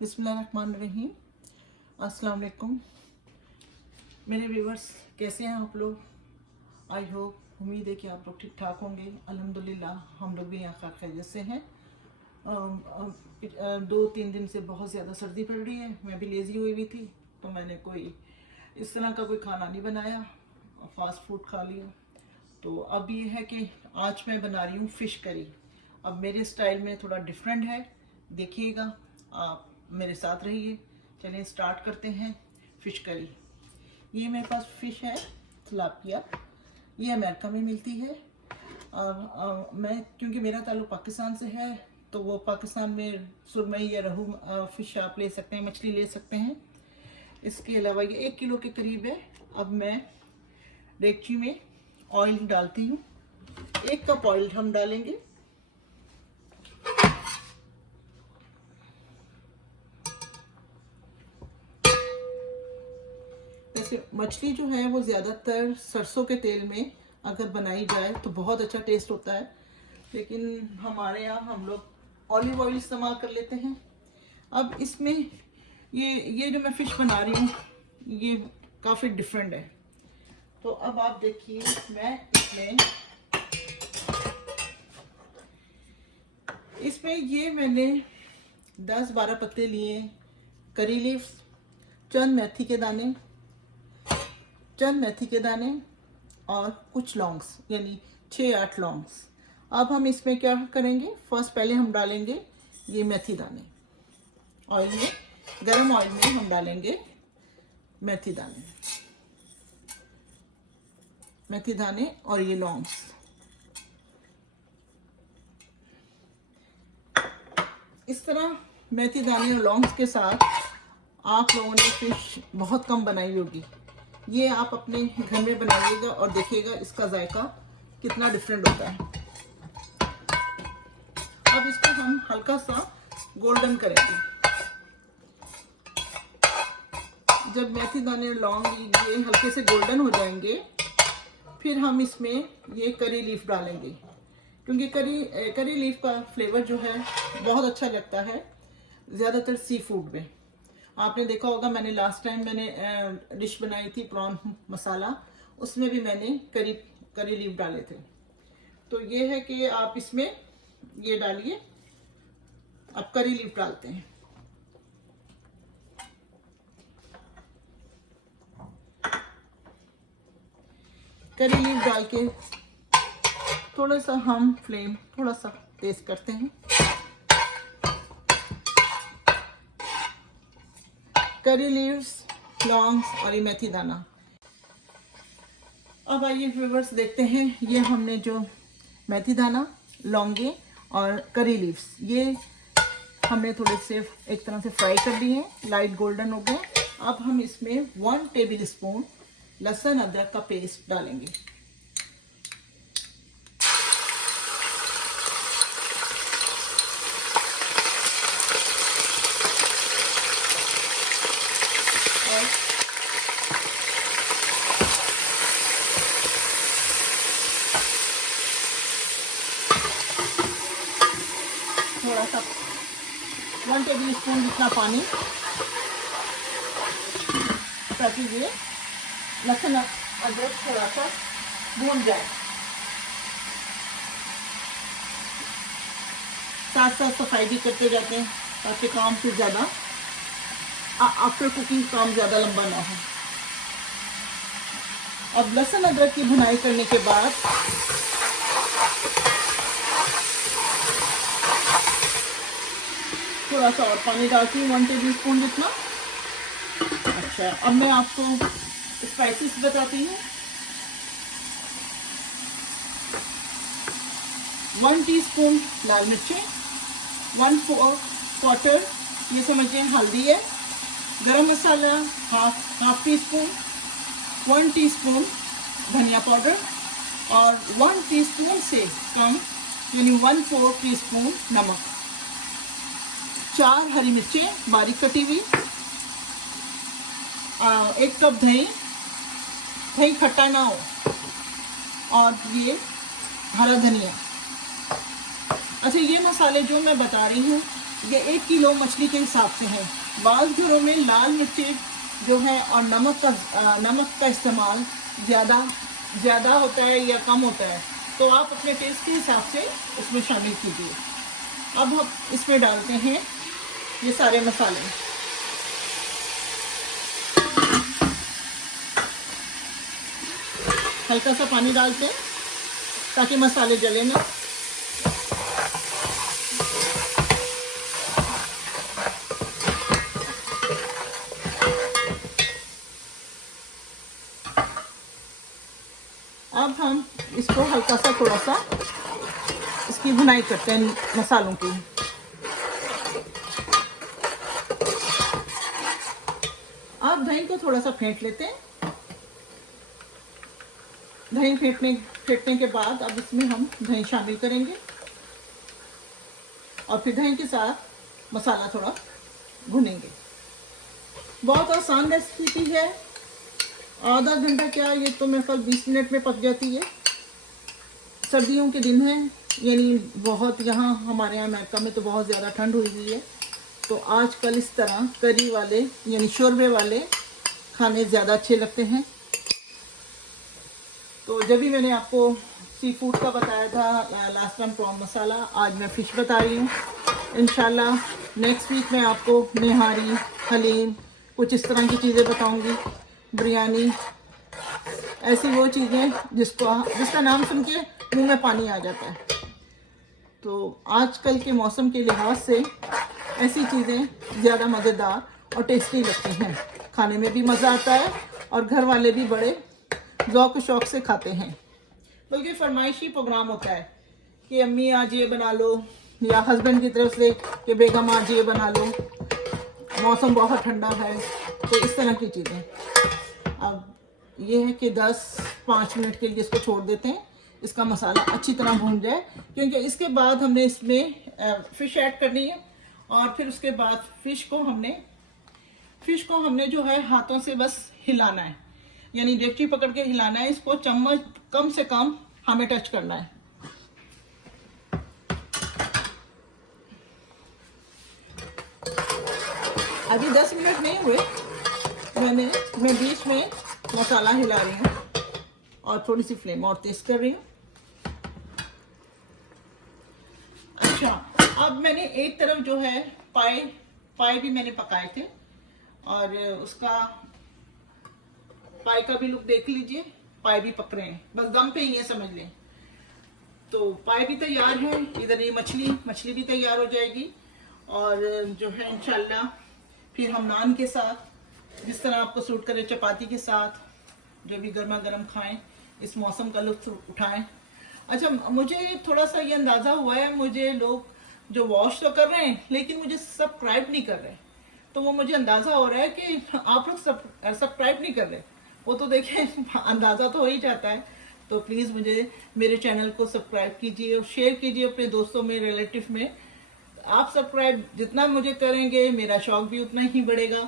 बिस्मिल्लाहिर्रहमानिर्रहीम। अस्सलाम वालेकुम मेरे व्यूवर्स, कैसे हैं आप लोग? आई होप, उम्मीद है कि आप लोग ठीक ठाक होंगे। अल्हम्दुलिल्लाह हम लोग भी यहाँ खैरियत से हैं। 2-3 दिन से बहुत ज़्यादा सर्दी पड़ रही है। मैं भी लेज़ी हुई थी तो मैंने कोई इस तरह का कोई खाना नहीं बनाया, फास्ट फूड खा लिया। तो अब ये है कि आज मैं बना रही हूँ फ़िश करी। अब मेरे स्टाइल में थोड़ा डिफरेंट है, देखिएगा, आप मेरे साथ रहिए। चलिए स्टार्ट करते हैं फ़िश करी। ये मेरे पास फ़िश है तिलापिया, ये अमेरिका में मिलती है। मैं क्योंकि मेरा ताल्लुक़ पाकिस्तान से है तो वो पाकिस्तान में सुरमई या रहू फ़िश आप ले सकते हैं, मछली ले सकते हैं। इसके अलावा ये 1 किलो के करीब है। अब मैं डेगची में ऑयल डालती हूँ। 1 कप ऑयल हम डालेंगे। वैसे मछली जो है वो ज़्यादातर सरसों के तेल में अगर बनाई जाए तो बहुत अच्छा टेस्ट होता है, लेकिन हमारे यहाँ हम लोग ऑलिव ऑयल इस्तेमाल कर लेते हैं। अब इसमें ये जो मैं फ़िश बना रही हूँ ये काफ़ी डिफरेंट है। तो अब आप देखिए, मैं इसमें ये मैंने 10-12 पत्ते लिए, करी लीव्स, चंद मेथी के दाने और कुछ लौंग्स, यानी 6-8 लौंग्स। अब हम इसमें क्या करेंगे, पहले हम डालेंगे ये मेथी दाने ऑयल में, गरम ऑयल में हम डालेंगे मेथी दाने और ये लौंग्स। इस तरह मेथी दाने और लौंग्स के साथ आप लोगों ने फ़िश बहुत कम बनाई होगी। ये आप अपने घर में बनाइएगा और देखिएगा इसका जायका कितना डिफरेंट होता है। अब इसको हम हल्का सा गोल्डन करेंगे। जब मेथी दाने और लौंग ये हल्के से गोल्डन हो जाएंगे, फिर हम इसमें ये करी लीफ डालेंगे, क्योंकि करी लीफ का फ्लेवर जो है बहुत अच्छा लगता है ज़्यादातर सी फूड में। आपने देखा होगा, मैंने लास्ट टाइम डिश बनाई थी प्रॉन मसाला, उसमें भी मैंने करी लीफ डाले थे। तो ये है कि आप इसमें ये डालिए। अब करी लीफ डालते हैं। करी लीफ डाल के थोड़ा सा हम फ्लेम थोड़ा सा तेज करते हैं। करी लीव्स, लौंग्स और ये मेथी दाना। अब आइए व्यूअर्स, देखते हैं ये हमने जो मेथी दाना, लौंगे और करी लीव्स ये हमने थोड़े से एक तरह से फ्राई कर लिए हैं, लाइट गोल्डन हो गए। अब हम इसमें 1 टेबल स्पून लहसुन अदरक का पेस्ट डालेंगे। थोड़ा सा 1 टेबल स्पून जितना पानी, ताकि ये लहसुन अदरक थोड़ा सा भून जाए। साथ साथ सफाई भी करते जाते हैं ताकि काम से ज़्यादा आफ्टर कुकिंग काम ज़्यादा लंबा ना हो। अब लहसुन अदरक की भुनाई करने के बाद थोड़ा सा और पानी डालती हूँ, 1 टेबल स्पून जितना। अच्छा, अब मैं आपको स्पाइसेस बताती हूँ। 1 टीस्पून लाल मिर्चें, 1/4 ये समझिए हल्दी है, गरम मसाला हाफ टी स्पून, 1 टीस्पून धनिया पाउडर और 1 टीस्पून से कम यानी 1/4 टीस्पून नमक, 4 हरी मिर्चें बारीक कटी हुई, 1 कप दही खट्टा ना हो, और ये हरा धनिया। अच्छा, ये मसाले जो मैं बता रही हूँ ये 1 किलो मछली के हिसाब से है। बाज़ घरों में लाल मिर्ची जो है और नमक का इस्तेमाल ज़्यादा होता है या कम होता है, तो आप अपने टेस्ट के हिसाब से उसमें शामिल कीजिए। अब हम इसमें डालते हैं ये सारे मसाले। हल्का सा पानी डालते हैं ताकि मसाले जले ना। अब हम इसको हल्का सा थोड़ा सा इसकी भुनाई करते हैं मसालों की। अब दही को थोड़ा सा फेंट लेते हैं। दही फेंटने के बाद अब इसमें हम दही शामिल करेंगे और फिर दही के साथ मसाला थोड़ा भुनेंगे। बहुत आसान रेसिपी है, आधा घंटा क्या, ये तो मेरे ख्याल 20 मिनट में पक जाती है। सर्दियों के दिन है, यानी बहुत यहाँ हमारे यहाँ अमेरिका में तो बहुत ज़्यादा ठंड हुई हुई है, तो आजकल इस तरह करी वाले यानी शोरबे वाले खाने ज़्यादा अच्छे लगते हैं। तो जब भी मैंने आपको सी फूड का बताया था लास्ट टाइम प्रॉन मसाला, आज मैं फ़िश बता रही हूँ। इंशाल्लाह नेक्स्ट वीक मैं आपको निहारी, हलीम, कुछ इस तरह की चीज़ें बताऊँगी, बिरयानी, ऐसी वो चीज़ें जिसका नाम सुन के मुँह में पानी आ जाता है। तो आजकल के मौसम के लिहाज से ऐसी चीज़ें ज़्यादा मज़ेदार और टेस्टी लगती हैं, खाने में भी मज़ा आता है और घर वाले भी बड़े ज़ौक़ शौक़ से खाते हैं। बल्कि फरमाइशी प्रोग्राम होता है कि अम्मी आज ये बना लो, या हस्बैंड की तरफ से कि बेगम आज ये बना लो, मौसम बहुत ठंडा है, तो इस तरह की चीज़ें। अब ये है कि 10-5 मिनट के लिए इसको छोड़ देते हैं, इसका मसाला अच्छी तरह भून जाए, क्योंकि इसके बाद हमने इसमें फ़िश ऐड करनी है और फिर उसके बाद फ़िश को हमने जो है हाथों से बस हिलाना है, यानी डेगची पकड़ के हिलाना है। इसको चम्मच कम से कम हमें टच करना है। अभी 10 मिनट नहीं हुए, मैं बीच में मसाला हिला रही हूँ और थोड़ी सी फ्लेम और तेज कर रही हूँ। अच्छा, अब मैंने एक तरफ जो है पाए भी मैंने पकाए थे और उसका पाए का भी लुक देख लीजिए। पाए भी पक रहे हैं, बस दम पे ही है समझ लें। तो पाए भी तैयार है, इधर ये मछली भी तैयार हो जाएगी और जो है इंशाल्लाह फिर हम नान के साथ, जिस तरह आपको सूट करे, चपाती के साथ जो भी गर्मा गर्म खाएं, इस मौसम का लुत्फ उठाएं। अच्छा, मुझे थोड़ा सा ये अंदाज़ा हुआ है, मुझे लोग जो वॉश तो कर रहे हैं लेकिन मुझे सब्सक्राइब नहीं कर रहे, तो वो मुझे अंदाज़ा हो रहा है कि आप लोग सब्सक्राइब नहीं कर रहे। वो तो देखें अंदाज़ा तो हो ही जाता है। तो प्लीज़ मुझे मेरे चैनल को सब्सक्राइब कीजिए और शेयर कीजिए अपने दोस्तों में, रिलेटिव में। आप सब्सक्राइब जितना मुझे करेंगे मेरा शौक भी उतना ही बढ़ेगा,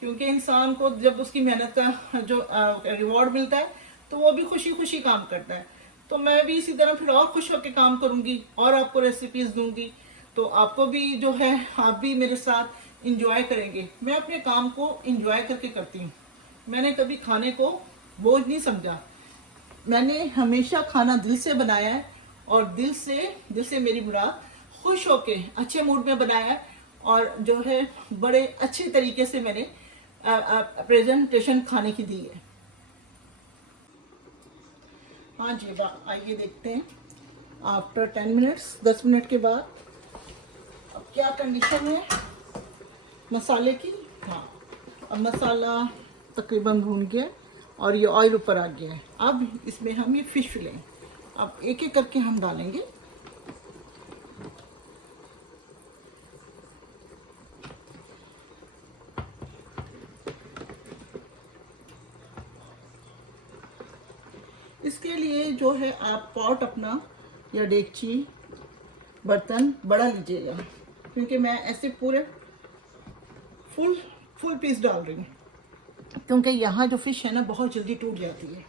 क्योंकि इंसान को जब उसकी मेहनत का जो रिवॉर्ड मिलता है तो वो भी खुशी खुशी काम करता है। तो मैं भी इसी तरह फिर और खुश होकर काम करूँगी और आपको रेसिपीज़ दूँगी, तो आपको भी जो है आप भी मेरे साथ इंजॉय करेंगे। मैं अपने काम को इंजॉय करके करती हूँ, मैंने कभी खाने को बोझ नहीं समझा। मैंने हमेशा खाना दिल से बनाया है और दिल से मेरी मुराद खुश होके अच्छे मूड में बनाया है और जो है बड़े अच्छे तरीके से मैंने प्रेजेंटेशन खाने की दी है। हाँ जी, आइए देखते हैं आफ्टर 10 मिनट्स, 10 मिनट के बाद अब क्या कंडीशन है मसाले की। हाँ, अब मसाला तकरीबन भून गया और ये ऑयल ऊपर आ गया है। अब इसमें हम ये फ़िश फिले अब एक एक करके हम डालेंगे। इसके लिए जो है आप पॉट अपना या डेगची बर्तन बड़ा लीजिएगा, क्योंकि मैं ऐसे पूरे फुल पीस डाल रही हूँ, क्योंकि यहाँ जो फ़िश है ना बहुत जल्दी टूट जाती है,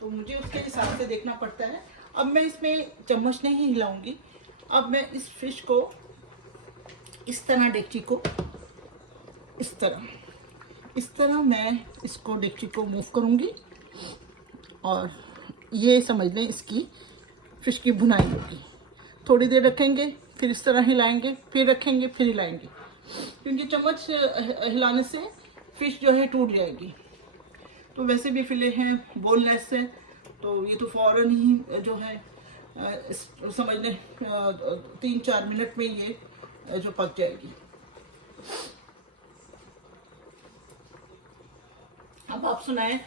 तो मुझे उसके हिसाब से देखना पड़ता है। अब मैं इसमें चम्मच नहीं हिलाऊंगी, अब मैं इस फ़िश को इस तरह डेगची को इस तरह मैं इसको डेगची को मूव करूँगी और ये समझ लें इसकी फ़िश की भुनाई होगी। थोड़ी देर रखेंगे, फिर इस तरह हिलाएंगे, फिर रखेंगे, फिर हिलाएंगे, क्योंकि चम्मच हिलाने से फ़िश जो है टूट जाएगी। तो वैसे भी फिले हैं, बोनलेस है, तो ये तो फ़ौरन ही जो है समझ लें 3-4 मिनट में ये जो पक जाएगी। अब आप सुनाएं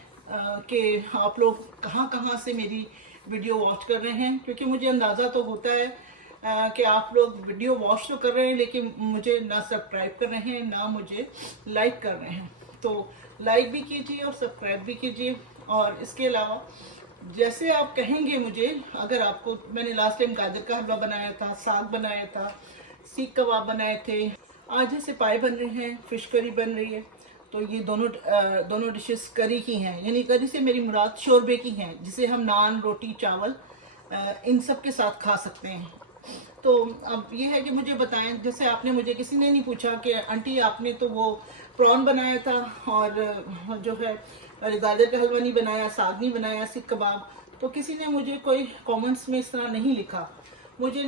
कि आप लोग कहाँ से मेरी वीडियो वॉच कर रहे हैं, क्योंकि मुझे अंदाज़ा तो होता है कि आप लोग वीडियो वॉच तो कर रहे हैं, लेकिन मुझे ना सब्सक्राइब कर रहे हैं, ना मुझे लाइक कर रहे हैं। तो लाइक भी कीजिए और सब्सक्राइब भी कीजिए। और इसके अलावा जैसे आप कहेंगे मुझे, अगर आपको, मैंने लास्ट टाइम गाजर का हलवा बनाया था, साग बनाया था, सीख कबाब बनाए थे, आज जैसे पाए बन रहे हैं, फ़िश करी बन रही है। तो ये दोनों डिशेस करी की हैं, यानी करी से मेरी मुराद शोरबे की हैं, जिसे हम नान, रोटी, चावल इन सब के साथ खा सकते हैं। तो अब ये है कि मुझे बताएं, जैसे आपने मुझे, किसी ने नहीं पूछा कि आंटी आपने तो वो प्रॉन बनाया था और जो है गाजर का हलवा नहीं बनाया, साग नहीं बनाया, सीख कबाब। तो किसी ने मुझे कोई कमेंट्स में इस तरह नहीं लिखा। मुझे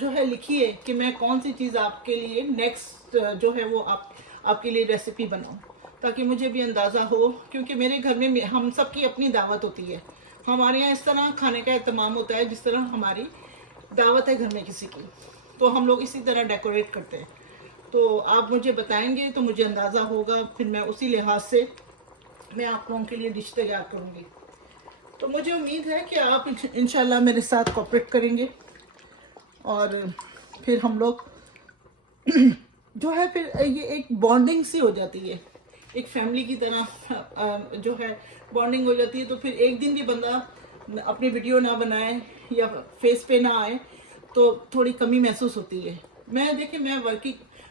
जो है लिखिए कि मैं कौन सी चीज़ आपके लिए नेक्स्ट जो है वो आपके लिए रेसिपी बनाऊं, ताकि मुझे भी अंदाज़ा हो, क्योंकि मेरे घर में हम सबकी अपनी दावत होती है। हमारे यहाँ इस तरह खाने का एहतमाम होता है जिस तरह हमारी दावत है घर में किसी की, तो हम लोग इसी तरह डेकोरेट करते हैं। तो आप मुझे बताएंगे तो मुझे अंदाज़ा होगा, फिर मैं उसी लिहाज से मैं आप लोगों के लिए डिश तैयार करूँगी। तो मुझे उम्मीद है कि आप इंशाल्लाह मेरे साथ कोऑपरेट करेंगे और फिर हम लोग जो है फिर ये एक बॉन्डिंग सी हो जाती है, एक फैमिली की तरह जो है बॉन्डिंग हो जाती है। तो फिर एक दिन भी बंदा अपनी वीडियो ना बनाए या फेस पे ना आए तो थोड़ी कमी महसूस होती है। मैं देखिए, मैं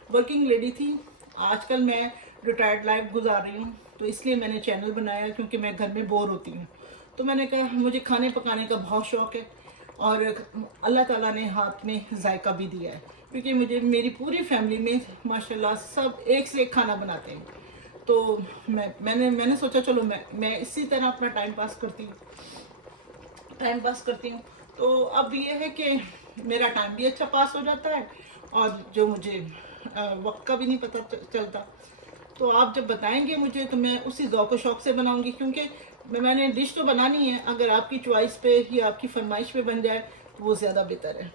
वर्किंग लेडी थी, आजकल मैं रिटायर्ड लाइफ गुजार रही हूँ, तो इसलिए मैंने चैनल बनाया, क्योंकि मैं घर में बोर होती हूँ। तो मैंने कहा मुझे खाने पकाने का बहुत शौक़ है और अल्लाह ताला ने हाथ में जायका भी दिया है, क्योंकि मुझे मेरी पूरी फैमिली में माशाल्लाह सब एक से एक खाना बनाते हैं। तो मैंने सोचा चलो मैं इसी तरह अपना टाइम पास करती हूँ। तो अब ये है कि मेरा टाइम भी अच्छा पास हो जाता है और जो मुझे वक्त का भी नहीं पता चलता। तो आप जब बताएंगे मुझे तो मैं उसी ज़ौक़ शौक़ से बनाऊंगी, क्योंकि मैंने डिश तो बनानी है, अगर आपकी चॉइस पे या आपकी फरमाइश पे बन जाए तो वो ज़्यादा बेहतर है।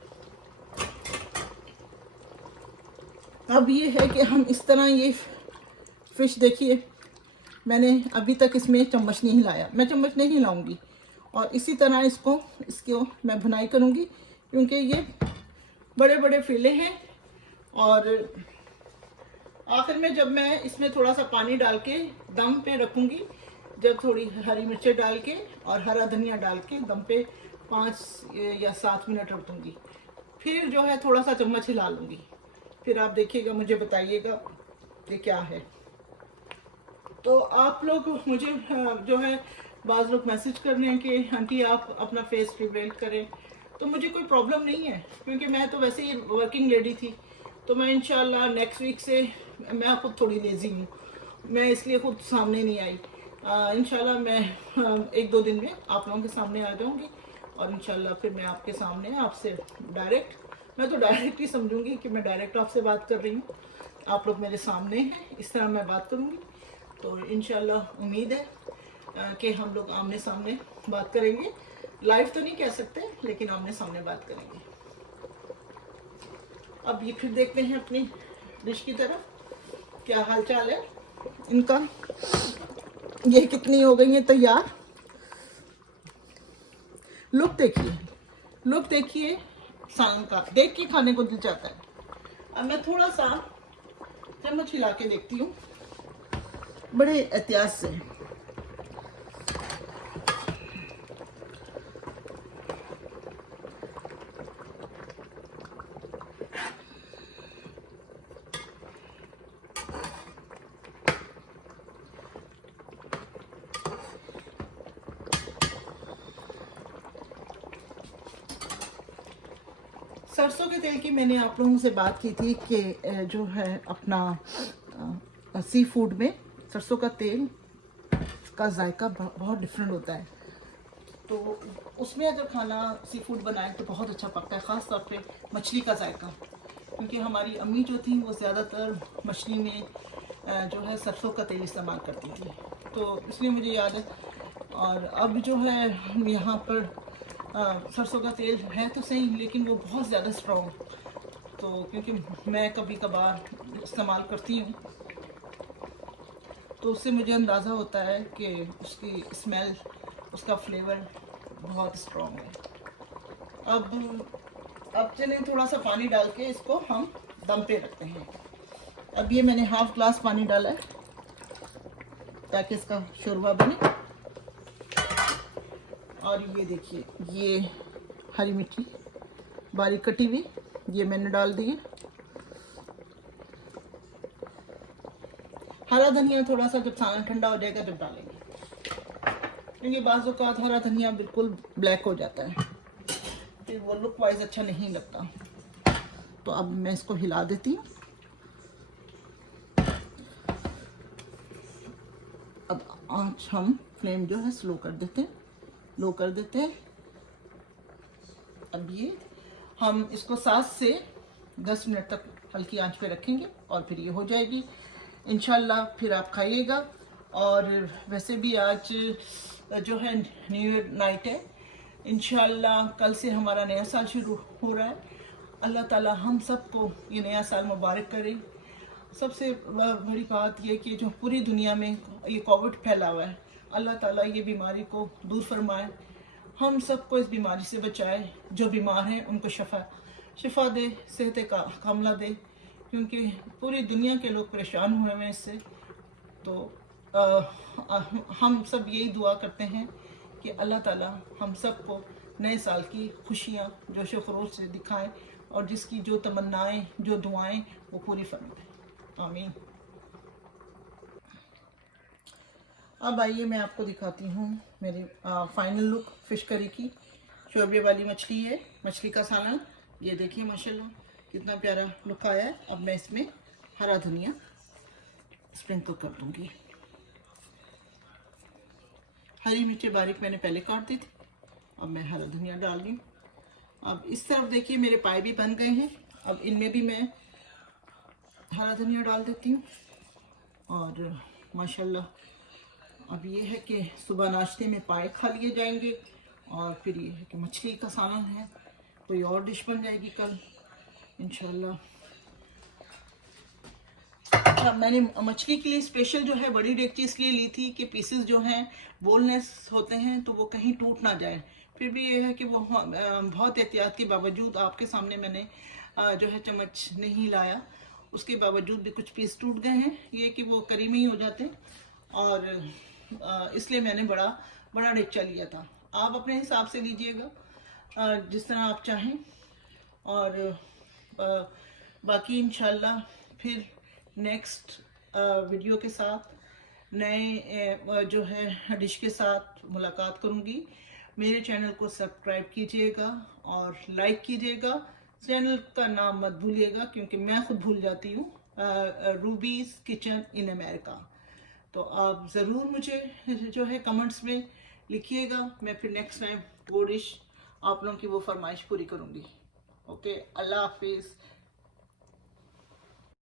अब ये है कि हम इस तरह ये फ़िश, देखिए मैंने अभी तक इसमें चम्मच नहीं हिलाया, मैं चम्मच नहीं हिलाऊंगी और इसी तरह इसको मैं भुनाई करूंगी, क्योंकि ये बड़े बड़े फिले हैं। और आखिर में जब मैं इसमें थोड़ा सा पानी डाल के दम पे रखूंगी, जब थोड़ी हरी मिर्चें डाल के और हरा धनिया डाल के दम पे 5 या 7 मिनट रख दूंगी, फिर जो है थोड़ा सा चम्मच हिला लूँगी, फिर आप देखिएगा, मुझे बताइएगा कि क्या है। तो आप लोग मुझे जो है बाज़ लोग मैसेज कर रहे हैं कि आंटी आप अपना फेस रिवील करें, तो मुझे कोई प्रॉब्लम नहीं है, क्योंकि मैं तो वैसे ही वर्किंग लेडी थी। तो मैं इंशाल्लाह नेक्स्ट वीक से, मैं खुद थोड़ी लेज़ी हूँ, मैं इसलिए खुद सामने नहीं आई। इंशाल्लाह मैं 1-2 दिन में आप लोगों के सामने आ जाऊँगी और इंशाल्लाह फिर मैं आपके सामने आपसे डायरेक्ट, मैं तो डायरेक्ट ही समझूंगी कि मैं डायरेक्ट आपसे बात कर रही हूँ, आप लोग मेरे सामने हैं, इस तरह मैं बात करूँगी। तो इंशाल्लाह उम्मीद है कि हम लोग आमने सामने बात करेंगे, लाइव तो नहीं कह सकते लेकिन आमने सामने बात करेंगे। अब ये फिर देखते हैं अपनी डिश की तरफ, क्या हाल चाल है इनका, ये कितनी हो गई है तैयार। लुक देखिए सालन का, देख के खाने को दिल चाहता है। अब मैं थोड़ा सा चम्मच हिला के देखती हूँ बड़े एहतियात से। सरसों के तेल की मैंने आप लोगों से बात की थी कि जो है अपना सी फूड में सरसों का तेल का जायका बहुत डिफरेंट होता है। तो उसमें अगर खाना सी फूड बनाए तो बहुत अच्छा पकता है, ख़ास तौर पे मछली का जायका, क्योंकि हमारी अम्मी जो थी वो ज़्यादातर मछली में जो है सरसों का तेल इस्तेमाल करती थी, तो इसलिए मुझे याद है। और अब जो है यहाँ पर सरसों का तेल है तो सही, लेकिन वो बहुत ज़्यादा स्ट्रॉन्ग, तो क्योंकि मैं कभी कभार इस्तेमाल करती हूँ तो उससे मुझे अंदाज़ा होता है कि उसकी स्मेल, उसका फ्लेवर बहुत स्ट्रॉन्ग है। अब चलिए थोड़ा सा पानी डाल के इसको हम दम पे रखते हैं। अब ये मैंने हाफ ग्लास पानी डाला है ताकि इसका शोरबा बने। और ये देखिए, ये हरी मिर्ची बारीक कटी हुई ये मैंने डाल दी है। हरा धनिया थोड़ा सा जब सालन ठंडा हो जाएगा जब डालेंगे, क्योंकि बाज़ औक़ात हरा धनिया बिल्कुल ब्लैक हो जाता है, फिर वो लुक वाइज अच्छा नहीं लगता। तो अब मैं इसको हिला देती हूँ। अब आँच हम फ्लेम जो है स्लो कर देते हैं, लो कर देते हैं। अब ये हम इसको 7 से 10 मिनट तक हल्की आंच पे रखेंगे और फिर ये हो जाएगी इंशाल्लाह। फिर आप खाइएगा। और वैसे भी आज जो है न्यू ईयर नाइट है, इंशाल्लाह कल से हमारा नया साल शुरू हो रहा है। अल्लाह ताला हम सबको ये नया साल मुबारक करे। सबसे बड़ी बात ये कि जो पूरी दुनिया में ये कोविड फैला हुआ है, अल्लाह ताला ये बीमारी को दूर फरमाए, हम सबको इस बीमारी से बचाए। जो बीमार हैं उनको शिफा दे, सेहत का कामला दे, क्योंकि पूरी दुनिया के लोग परेशान हुए हैं इससे। तो हम सब यही दुआ करते हैं कि अल्लाह ताला हम सबको नए साल की खुशियाँ जोशो खरोश से दिखाएं और जिसकी जो तमन्नाएं, जो दुआएं वो पूरी फरमाए। आमीन। अब आइए मैं आपको दिखाती हूँ मेरी फाइनल लुक फिश करी की। शोरबे वाली मछली है, मछली का सालन। ये देखिए माशाल्लाह कितना प्यारा लुक आया है। अब मैं इसमें हरा धनिया स्प्रिंकल कर दूंगी। हरी मिर्ची बारीक मैंने पहले काट दी थी, अब मैं हरा धनिया डाल रही हूँ। अब इस तरफ देखिए मेरे पाए भी बन गए हैं, अब इनमें भी मैं हरा धनिया डाल देती हूँ। और माशाल्लाह अब ये है कि सुबह नाश्ते में पाए खा लिए जाएंगे, और फिर ये है कि मछली का सालन है, कोई और डिश बन जाएगी कल इंशाल्लाह। मैंने मछली के लिए स्पेशल जो है बड़ी डेगची इसलिए ली थी कि पीसेस जो हैं बोनलेस होते हैं तो वो कहीं टूट ना जाए। फिर भी ये है कि वो बहुत एहतियात के बावजूद आपके सामने मैंने जो है चम्मच नहीं लाया, उसके बावजूद भी कुछ पीस टूट गए हैं। ये कि वो करी में ही हो जाते, और इसलिए मैंने बड़ा डेगचा लिया था। आप अपने हिसाब से लीजिएगा जिस तरह आप चाहें। और बाकी इंशाल्लाह फिर नेक्स्ट वीडियो के साथ नए जो है डिश के साथ मुलाकात करूँगी। मेरे चैनल को सब्सक्राइब कीजिएगा और लाइक कीजिएगा। चैनल का नाम मत भूलिएगा क्योंकि मैं खुद भूल जाती हूँ, रूबीज़ किचन इन अमेरिका। तो आप ज़रूर मुझे जो है कमेंट्स में लिखिएगा, मैं फिर नेक्स्ट टाइम वो डिश आप लोगों की वो फरमाइश पूरी करूँगी। ओके, अल्लाह हाफिज़।